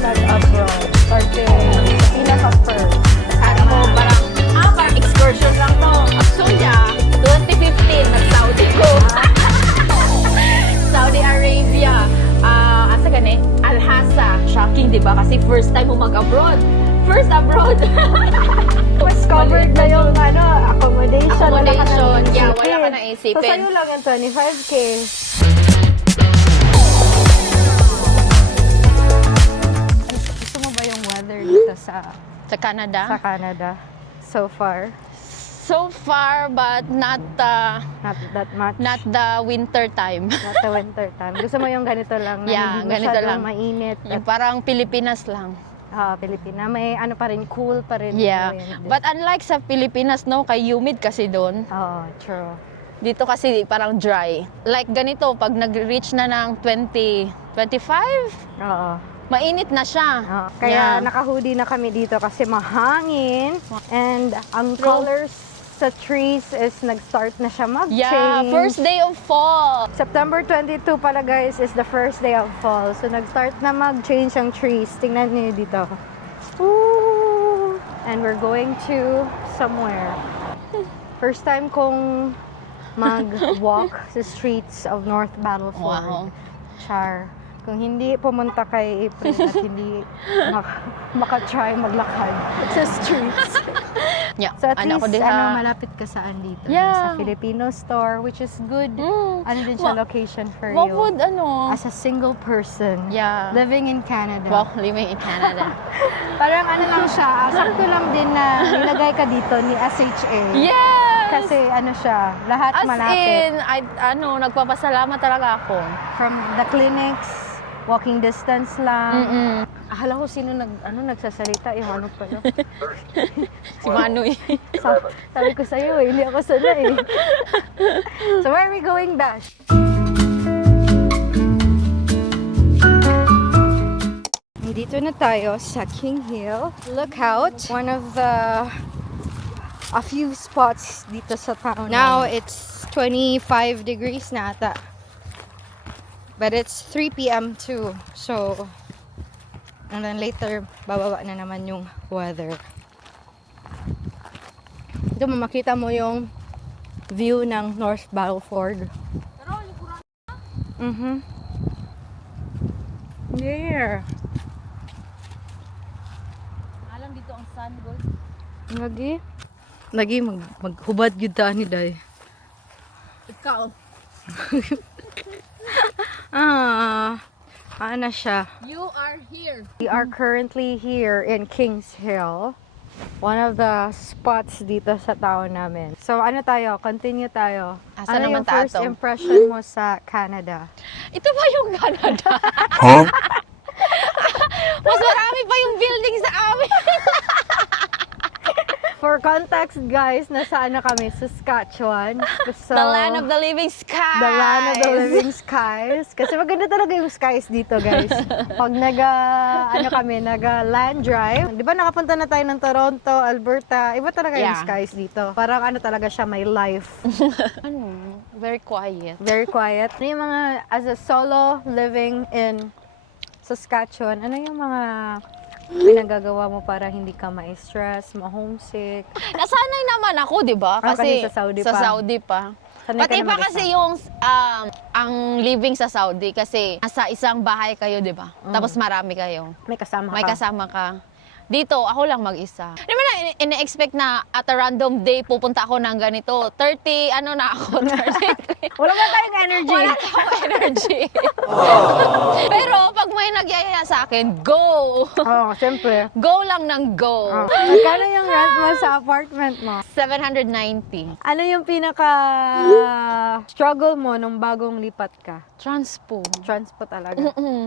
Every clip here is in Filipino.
nag-abroad? Parte pinaka first. Ano ko, parang excursion lang to. Actually, 2015, nag-Saudi ko. Saudi Arabia. Asa gani? Al-Hasa. Shocking, di ba? Kasi first time mo mag-abroad. First abroad. Mas covered na yung accommodation. Accommodation. Yeah, wala ka na So, isipin. sa'yo lang yung 25K. Gusto mo ba yung weather dito sa Canada? Canada so far? So far, but not Not that much. not the winter time. Not the winter time. Gusto mo yung ganito lang na Yeah, hindi ganito masyadong lang. mainit. Yung parang Pilipinas lang. Pilipina. May pa rin, cool pa rin. Yeah. yung wind. But unlike sa Pilipinas, no, kay humid kasi doon. Oo, true. Dito kasi parang dry. Like ganito, pag nag-reach na ng 20, 25, Oo. mainit na siya. Kaya Yeah. naka-hoodie na kami dito kasi mahangin. And ang True. colors sa trees is nag-start na siya mag-change. Yeah, first day of fall. September 22 pala guys is the first day of fall. So nag-start na mag-change ang trees. Tingnan niyo dito. Ooh! And we're going to somewhere. First time kong mag-walk sa streets of North Battleford. Wow. Char. Kung hindi pumunta kay April at hindi maka-try maglakad sa streets. Yeah. So at Anak ko least, diha. malapit ka saan dito? Yeah. Sa Filipino store, which is good. Ano din siya location for What you? would, As a single person, yeah. living in Canada. Wow, living in Canada. Parang lang siya, sakto lang din na nilagay ka dito ni SHA. Yes! Kasi siya, lahat As malapit. in, nagpapasalamat talaga ako. From the clinics, walking distance lang. Mm-mm. Akala ko sino nagsasalita, yung pala. Si Manoy. Sabi ko sa'yo hindi ako sanay. So where are we going, Dash? Dito na tayo sa King Hill Lookout. One of a few spots dito sa town. Now it's 25 degrees na ata. But it's 3 p.m. too. So, and then later, bababa na naman yung weather. Ito, makita mo yung view ng North Battleford. Yeah. Alam dito ang sun gold. Lagi maghubad yun ta ni Day. Ikaw. Ano siya? You are here. We are currently here in Kings Hill. One of the spots dito sa town namin. So continue tayo. Asa Ano naman yung first tato? impression mo sa Canada? Ito ba yung Canada? Huh? Mas marami pa yung building sa amin. For context guys, nasaan na kami? Saskatchewan. So, The land of the living skies. The land of the living skies. Kasi maganda talaga yung skies dito, guys. Pag naga-land drive, di ba nakapunta na tayo ng Toronto, Alberta, iba talaga yung Yeah. skies dito. Parang talaga siya, may life. Very quiet. Very quiet. Ano yung mga, as a solo living in Saskatchewan, ano yung mga pinagagawa mo para hindi ka ma-stress, ma-homesick? Nasanay naman ako, di ba? Kasi Kasi sa Saudi sa pa. Saudi pa. Sanay Pati ka na pa mag-isa. kasi yung ang living sa Saudi kasi nasa isang bahay kayo, di ba? Tapos marami kayo. May kasama May ka. kasama ka. Dito, ako lang mag-isa. Di ba na ine-expect na at a random day pupunta ako ng ganito? 30, na ako? 33. Wala ba tayong energy? Wala na akong energy. Pero pag may nagyayaya sa akin, go! Oo, siyempre. Go lang ng go. Magkano yung rent mo sa apartment mo? 790. Ano yung struggle mo nung bagong lipat ka? Transpo. Transpo talaga?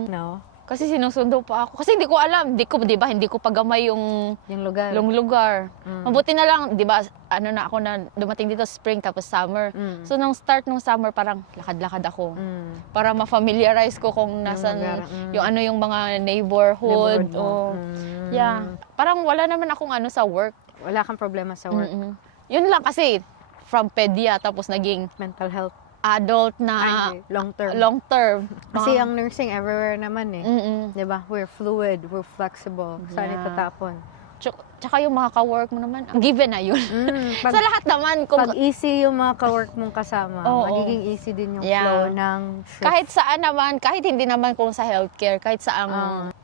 No? Kasi sinusundo pa ako. Kasi hindi ko alam. Hindi ko pagamay yung Yung lugar? lugar. Mabuti na lang, di ba, na ako na dumating dito spring tapos summer. So, nung start ng summer, parang lakad-lakad ako. Para ma-familiarize ko kung nasan, lugar. yung mga neighborhood. mo. Yeah. Parang wala naman akong sa work. Wala kang problema sa work? Yun lang kasi, from pedia, tapos naging Mental health? adult Ay, na hindi. Long term. long term. Kasi ang nursing everywhere naman eh. Mm-mm. 'Di ba? We're fluid, we're flexible. Saan Yeah. itatapon? Tsaka yung mga ka-work mo naman, given na yun. Pag, Sa lahat naman, kung pag easy yung mga ka-work mong kasama, Oo. magiging easy din yung Yeah. flow ng shift. kahit saan naman, kahit hindi naman kung sa healthcare, kahit sa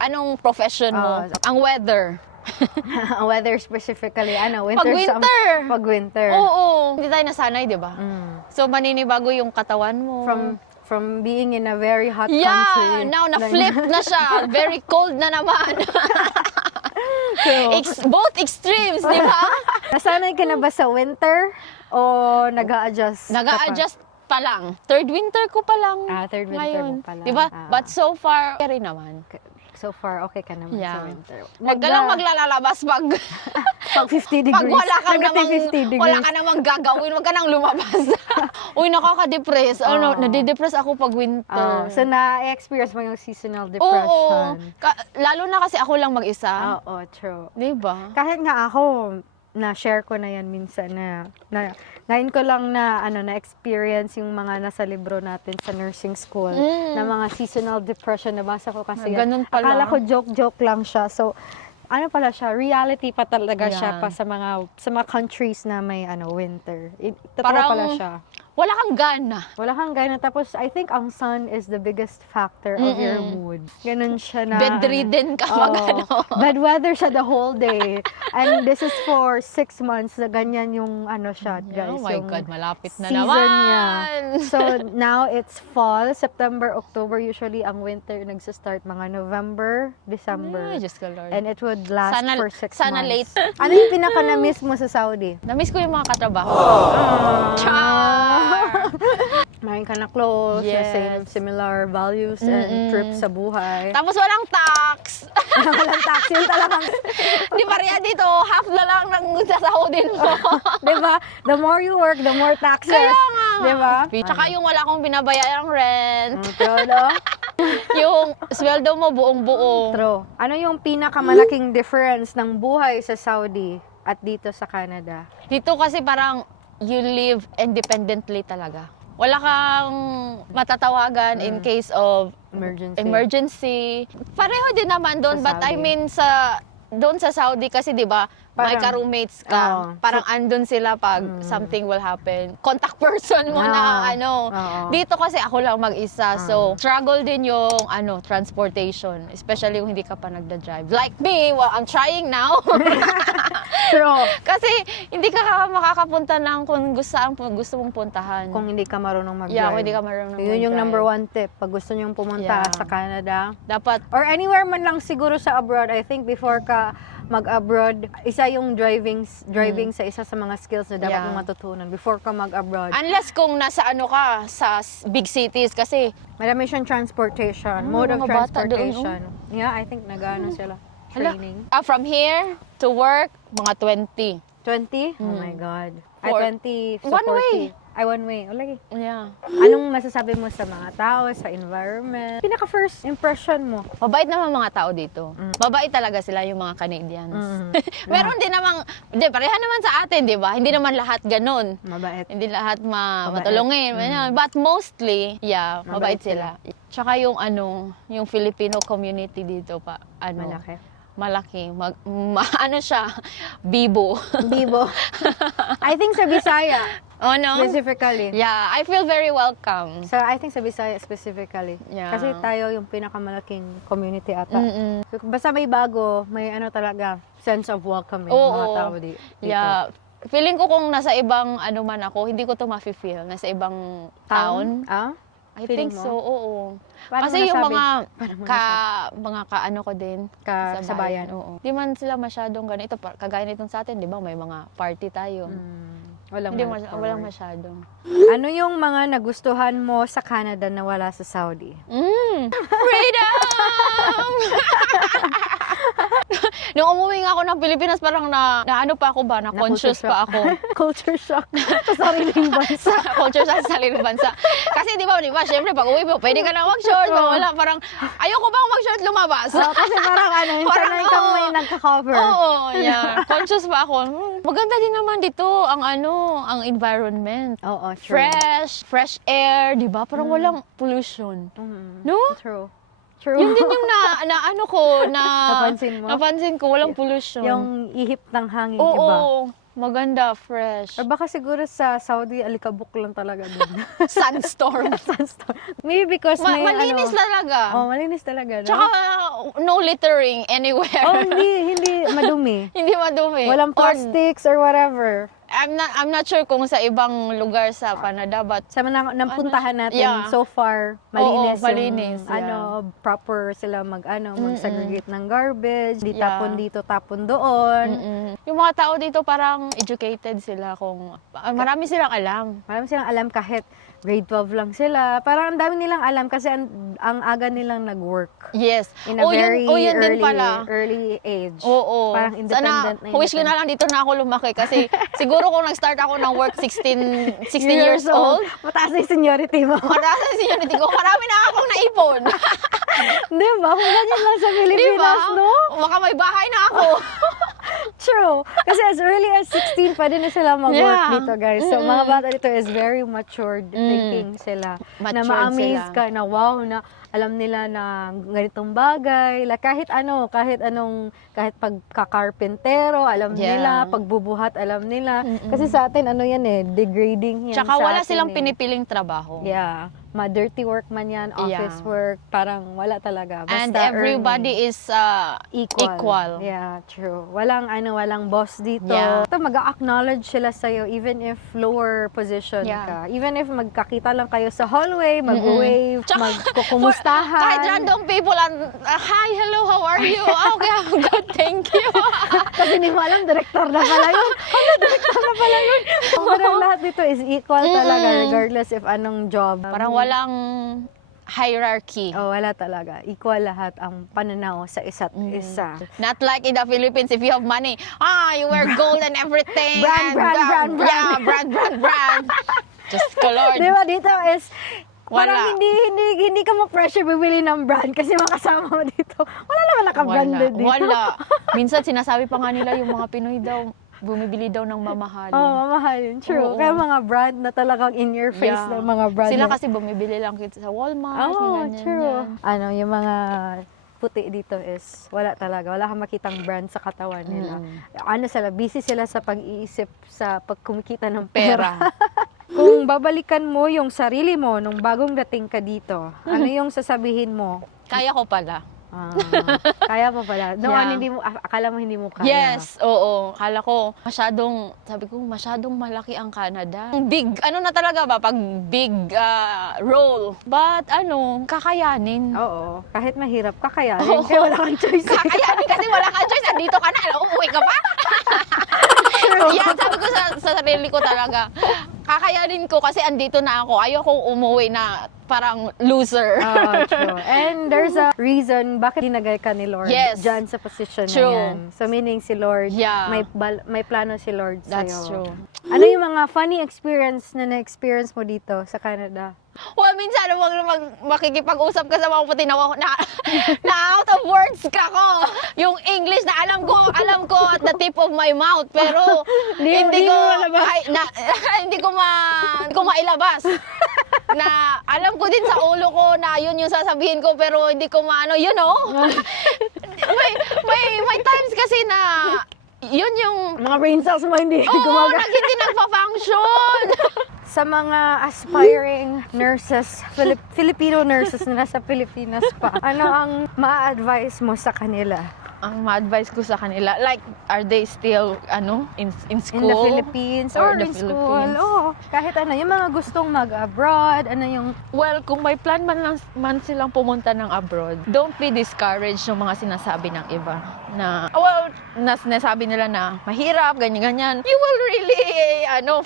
anong profession mo, ang weather. Weather specifically, winter. Pag winter! Pag winter. Oo, hindi tayo nasanay, di ba? Mm. So, maninibago yung katawan mo. From being in a very hot yeah, country. now na-flip na siya. Very cold na naman. So, Both extremes, di ba? nasanay ka na ba sa winter? O nag-a-adjust? Nag-a-adjust pa lang. Third winter ko pa lang. Third winter ngayon. mo pala. Di ba? But so far, okay rin naman. So far, okay ka naman Yeah. sa winter. Huwag ka lang maglalabas pag, Pag 50 degrees. pag wala ka Negative 50 degrees. wala ka namang gagawin, huwag ka nang lumabas. Uy, nakaka-depress. Nadidepress ako pag winter. So, na-experience mo yung seasonal Oo. depression. Lalo na kasi ako lang mag-isa. Oo, true. Di ba? Kahit nga ako, na-share ko na yan minsan ngayon ko lang na-experience yung mga nasa libro natin sa nursing school na mga seasonal depression. Nabasa ko kasi yan. Ganun pala. Akala ko joke-joke lang siya. So, pala siya, reality pa talaga siya Yeah. pa sa mga countries na may winter. Totoo Parang pala siya. Wala kang gana. Wala kang gana. Tapos, I think ang sun is the biggest factor of your mood. Ganun siya na. Bedridden ka pag Bad weather siya the whole day. And this is for 6 months na ganyan yung siya, guys. Oh my yung God, malapit na season naman. niya. So, now it's fall, September, October. Usually, ang winter nagsistart mga November, December. Ay, Diyos ko, Lord. And it would last for 6 months. Sana late. Ano yung pinaka-na-miss mo sa Saudi? Namiss ko yung mga katrabaho. Maraming ka na close, Yes. same, similar values and trips sa buhay. Tapos walang tax. Walang taxi yun talagang, Di ba rin dito, half na lang ng sasahodin mo. di ba? The more you work, the more taxes. Kaya nga. Di ba? Tsaka yung wala akong binabayarang rent. True, no? Yung sweldo mo buong-buo. True. Ano yung pinakamalaking difference ng buhay sa Saudi at dito sa Canada? Dito kasi parang you live independently talaga. Wala kang matatawagan in case of emergency. Pareho din naman doon, Sa but I Saudi. mean doon sa Saudi kasi 'di ba, may Parang- ka-roommates ka. Oo. Parang andun sila pag something will happen. Contact person mo na Oo. Dito kasi ako lang mag-isa. So, struggle din yung transportation, especially kung hindi ka pa nagda-drive. Like me, well, I'm trying now. True. Kasi hindi ka makakapunta ng kung gusto mong puntahan. Kung hindi ka marunong mag-drive. Yeah, kung hindi ka marunong Yun yung mag-drive. number 1 tip. Pag gusto nyo pumunta Yeah. sa Canada, Dapat or anywhere man lang siguro sa abroad, I think before ka mag-abroad, isa yung driving sa isa sa mga skills na dapat Yeah. mong matutunan before ka mag-abroad. unless kung nasa sa big cities kasi Marami siyang transportation, mode of mga bata doon, transportation. Yeah, I think nag-ano sila, Hala. training. from here to work, mga 20. 20? Oh my God. Ay, For- 20, so One 40. way. Ay, one way. O, lagi. Yeah. Anong masasabi mo sa mga tao, sa environment? Pinaka-first impression mo? Mabait naman mga tao dito. Mabait talaga sila yung mga Canadians. Meron din namang, pareha naman sa atin, di ba? Hindi naman lahat ganun. Mabait. Hindi lahat Mabait. matulungin. But mostly, yeah, Mabait mabait sila. Tsaka yung yung Filipino community dito pa, malaki. Siya, bibo. Bibo. I think sa Bisaya, Oh, no? specifically. Yeah, I feel very welcome. I think sa Bisaya specifically. Yeah. Kasi tayo yung pinakamalaking community ata. Mm-mm. Basta may bago, may talaga, sense of welcoming Oo. mga tao dito. Yeah. Feeling ko kung nasa ibang man ako, hindi ko to ma-feel. Nasa ibang town. Ah? I Feeling think mo? so, oo. Paano Kasi mo yung nasabi? mga kaano ko din. Sa bayan. Oo. Di man sila masyadong ganito. Kagaya nitong sa atin, di ba? May mga party tayo. Walang Hindi man forward. walang masyadong. Ano yung mga nagustuhan mo sa Canada na wala sa Saudi? Freedom! Nung umuwi nga ako ng Pilipinas, parang na ano pa ako ba, na conscious pa ako. Culture shock sa sariling bansa. Culture sa sariling bansa. Kasi di ba, syempre pag uwi mo, pwede ka na mag-short, wala, parang, ayoko bang mag-short lumabas? Kasi parang sanay kang may nagka-cover. Oo, yeah. Conscious pa ako. Maganda din naman dito ang ang environment. Oo, true. Fresh air, di ba? Parang walang pollution. No? True. Yun din yung Napansin mo? napansin ko, walang pollution. Yung ihip ng hangin, Oo, iba. maganda, fresh. Or baka siguro sa Saudi, alikabok lang talaga din. Sunstorm. Maybe because may malinis talaga. Oh, malinis talaga. No? Tsaka no littering anywhere. Oh, hindi madumi. Hindi madumi. Walang plastics or whatever. I'm not sure kung sa ibang lugar sa Canada, but Sa napuntahan natin, Yeah. so far, malinis. Oo, malinis, Yung, yeah. proper sila mag-segregate ng garbage, di Yeah. tapon dito, tapon doon. yung mga tao dito parang educated sila kung marami silang alam. Marami silang alam kahit grade 12 lang sila. Parang ang dami nilang alam kasi ang aga nilang nag-work. Yes. In a very yun din pala. early age. Oo. Parang independent Sana, wish ko na lang dito na ako lumaki kasi siguro kung nag-start ako ng work 16 years old, Mataas na yung seniority mo. mataas na seniority ko, marami na akong naipon. Di ba? Kung ganyan lang sa Pilipinas, Diba? no? Baka may bahay na ako. True. Kasi as early as 16, pwede na sila mag-work Yeah. dito, guys. So, mga bata dito is very matured thinking sila. Na Matured ma-amaze sila. ka na, wow, na alam nila na ganitong bagay. Like, kahit pagkakarpentero, alam Yeah. nila. Pagbubuhat, alam nila. Kasi sa atin, yan degrading yan Tsaka sa wala atin silang eh. pinipiling trabaho. Yeah. Ma-dirty work man yan, office Yeah. work, parang wala talaga. Basta And everybody earning. is Equal. Yeah, true. Walang boss dito. Yeah. Ito, mag-acknowledge sila sa'yo even if lower position Yeah. ka. Even if magkakita lang kayo sa hallway, mag-wave, Tsaka, magkukumustahan. Kahit random people, hi, hello, how are you? Okay, I'm good, thank you. Kasi hindi mo alam, director na pala yun. Director na pala yun. Parang lahat dito is equal talaga regardless if anong job. Parang walang hierarchy. Oh, wala talaga. Equal lahat ang pananaw sa isa't isa. Not like in the Philippines, if you have money, you wear gold and everything. Brand, and, brand, brand, Yeah, brand. Just ko, Lord. Di ba dito is parang Wala. hindi ka ma-pressure bibili ng brand kasi makasama mo dito. Wala naman naka-branded dito. Wala. Minsan sinasabi pa nga nila yung mga Pinoy daw, bumibili daw ng mamahalin. Mamahal yun. True. Oo. Kaya mga brand na talagang in your face Yeah. ng mga brand. Sila kasi bumibili lang kita sa Walmart. ganyan, true. yan. Yung mga puti dito is wala talaga. Wala kang makitang brand sa katawan nila. Sila, busy sila sa pag-iisip sa pagkumikita ng pera. Kung babalikan mo yung sarili mo nung bagong dating ka dito, ano yung sasabihin mo? Kaya ko pala. Kaya pa pala. Yeah. Akala mo hindi mo kaya. Yes, oo. Kala ko, sabi ko, masyadong malaki ang Canada. Big, na talaga ba? Pag big role. But, kakayanin. Oo. Kahit mahirap, kakayanin. Kaya wala kang choice. Kakayanin kasi wala kang choice. Andito ka na, umuwi ka pa. Yan, sabi ko sa sarili ko talaga. Kakayanin ko kasi andito na ako. Ayoko umuwi na parang loser. True. And there's a reason bakit dinagay ka ni Lord Yes. dyan sa position True. na yan. So meaning si Lord, Yeah. may plano si Lord sa'yo. That's true. Ano yung mga funny experience na na-experience mo dito sa Canada? Well, minsan makikipag-usap ka sa mga puti na out of words ka ko. Yung English na alam ko at the tip of my mouth, pero hindi ko mailabas. Na alam ko din sa ulo ko na yun yung sasabihin ko, pero hindi ko may times kasi na yun yung Mga brain cells mo hindi hindi nagpa-function. Sa mga aspiring nurses, Filipino nurses na nasa Pilipinas pa, ano ang ma-advise mo sa kanila? Ang ma-advise ko sa kanila, like, are they still, in school? In the Philippines or the in school? Philippines? Oo. Kahit yung mga gustong mag-abroad, Well, kung may plan man silang pumunta ng abroad, don't be discouraged ng mga sinasabi ng iba. Sinasabi nila na mahirap, ganyan-ganyan. You will really,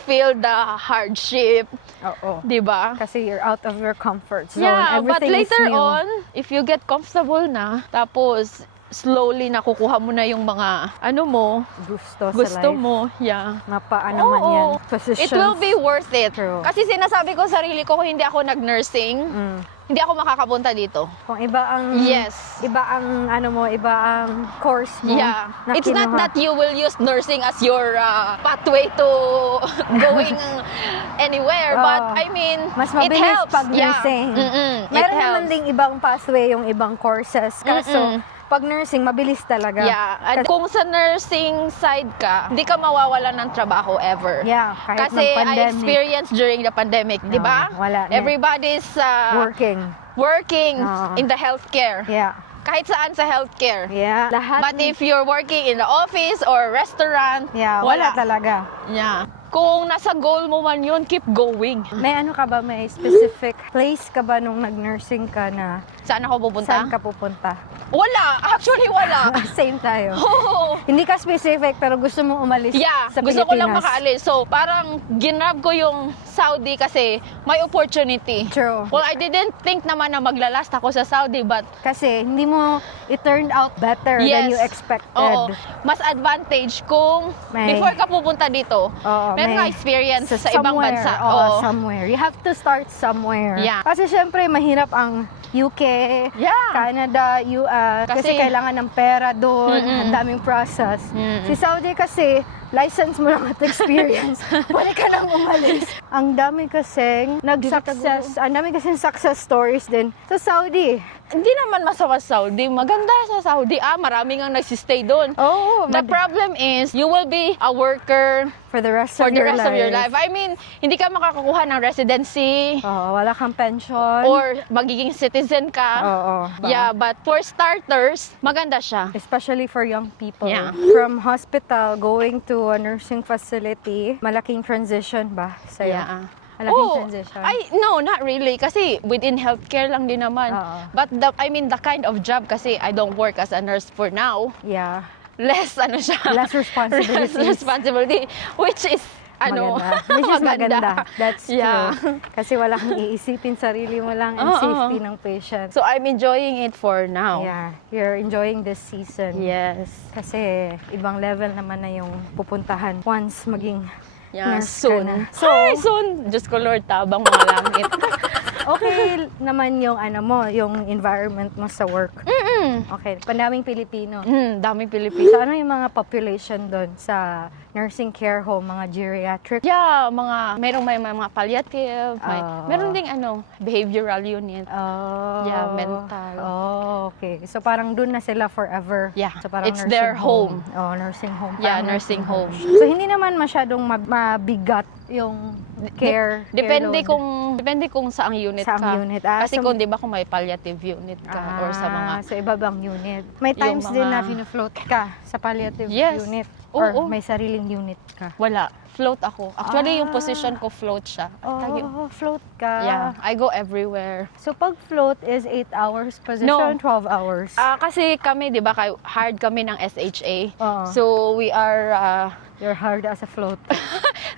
feel the hardship. Oo. Diba? Kasi you're out of your comfort zone. Yeah, but Everything is later new. on, if you get comfortable na, tapos slowly nakukuha mo na yung mga ano mo, Gusto gusto sa life. mo. Yeah. Mapaano man yan. Oo. Positions. It will be worth it. True. Kasi sinasabi ko sarili ko, kung hindi ako nag-nursing, Mm. hindi ako makakapunta dito. Kung iba ang Yes. iba ang ano mo, iba ang course mo. Yeah. na It's not kinuha. that you will use nursing as your pathway to going anywhere. Oo. But I mean, Mas it mabilis helps. pag Yeah. nursing. Mm-mm. It Meron naman helps. ding ibang pathway yung ibang courses. Kaso, Mm-mm. pag nursing, mabilis talaga. Yeah. At kung sa nursing side ka, hindi ka mawawalan ng trabaho ever. Yeah, kahit Kasi I mag-pandemic. experienced during the pandemic, di ba? Wala na. Everybody's Working. working Oo. in the healthcare. Yeah. Kahit saan sa healthcare. Yeah. Lahat. But if you're working in the office or restaurant, yeah, wala talaga. Yeah. Kung nasa goal mo man yun, keep going. May ano ka ba, may specific place ka ba nung nag-nursing ka na Saan ako pupunta? saan ka pupunta? Wala! Actually, wala. Same tayo. Oo. Hindi ka specific pero gusto mong umalis Yeah, sa gusto ko lang Pilipinas. makaalis. So, parang ginrab ko yung Saudi kasi may opportunity. True. Well, I didn't think naman na maglalast ako sa Saudi, but Kasi hindi mo, it turned out better than you expected. Oo. Mas advantage kung May- before ka pupunta dito, Oo, meron may- ka experience sa ibang somewhere. bansa. Oo, somewhere. You have to start somewhere. Yeah. Kasi syempre, mahirap ang UK, Yeah. Canada, US. Kasi Kasi- kailangan ng pera doon, Mm-mm. ang daming process. Mm-mm. Si Saudi kasi, license mo lang at experience. Pwede ka nang umalis. Ang dami kasing nag-success, ang dami kasing success stories din sa Saudi. Hindi naman masama sa Saudi. Maganda sa Saudi. Maraming ang nagsistay doon. Oh, The problem is, you will be a worker for the rest for of the your rest life. of your life. I mean, hindi ka makakukuha ng residency Wala kang pension. or magiging citizen ka. Oo. Yeah, but for starters, maganda siya. Especially for young people. Yeah. From hospital going to a nursing facility, malaking transition ba sa'yo? Yeah. Malaking transition. No, not really. Kasi within healthcare lang din naman. Oo. But the kind of job, kasi I don't work as a nurse for now. Yeah. Less siya. Less responsibilities. Less responsibility, which is Maganda. Which is maganda. That's Yeah. true. Kasi wala kang iisipin, sarili mo lang and Oo. safety ng patient. So I'm enjoying it for now. Yeah. You're enjoying this season. Yes. Kasi ibang level naman na yung pupuntahan once maging Yeah, nurse ka soon. na. Ay, soon. Diyos ko Lord, tabang mga langit. Okay naman yung yung environment mo sa work. Mm-mm. Okay, pandaming Pilipino. Daming Pilipino. So ano yung mga population doon sa nursing care home, mga geriatric? Yeah, may mga palliative, Ah. meron ding behavioral unit. Oh. Yeah, mental. Oh, okay. So parang doon na sila forever. Yeah, So parang it's nursing their home. Oh, nursing home. Yeah, Parang nursing home. So hindi naman masyadong mabigat yung care. Depende care load. kung saang unit Saang ka. unit. Kasi so- kung 'di ba kung may palliative unit ka or sa mga sa iba bang unit. May Yung times din na mga- fino-float ka sa palliative Yes. unit. Oo. Or may sariling unit ka. wala, float ako. Actually, yung Ah. position ko float siya. Oh, float ka. Yeah, I go everywhere. So pag float is 8 hours position, No. 12 hours. Kasi kami, 'di ba, hired kami ng SHA. Oo. So we are You're hard as a float.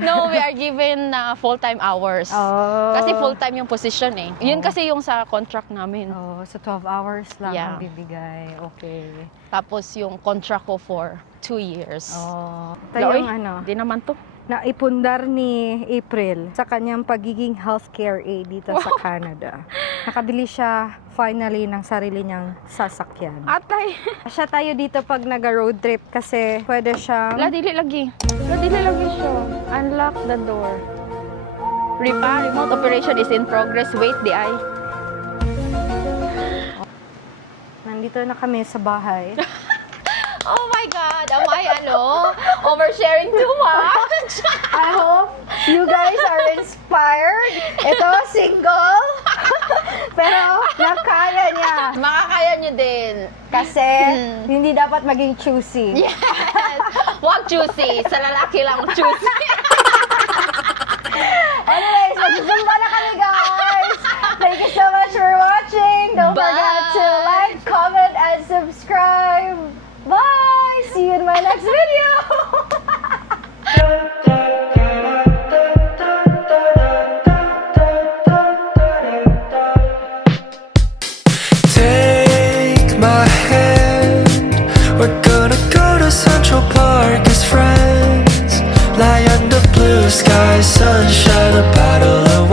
we are given full-time hours. Oh. Kasi full-time yung position eh. Yun kasi yung sa contract namin. Oh, so 12 hours lang Yeah. ang bibigay. Okay. Tapos yung contract ko for 2 years. Oh. Ito Laoy, yung Di naman to. naipundar ni April sa kanyang pagiging healthcare aide dito sa Canada. Nakabili siya finally ng sarili niyang sasakyan. Atay. Siya tayo dito pag nag-road trip kasi pwede siyang... Dili lagi siya. Unlock the door. Remote operation is in progress. Wait, di ay. Nandito na kami sa bahay. Oh my God! Am I, oversharing too much? I hope you guys are inspired. Ito, single. Pero nakaya niya. Makakaya nyo din. Kasi hindi dapat maging choosy. Yes! Huwag choosy. Sa lalaki lang choosy. Anyways, mag-zumba na kami, guys. Thank you so much for watching. Don't forget to like, comment, and subscribe. Bye! See you in my next video. Take my hand Central Park as friends, lie under blue skies, sunshine, a bottle of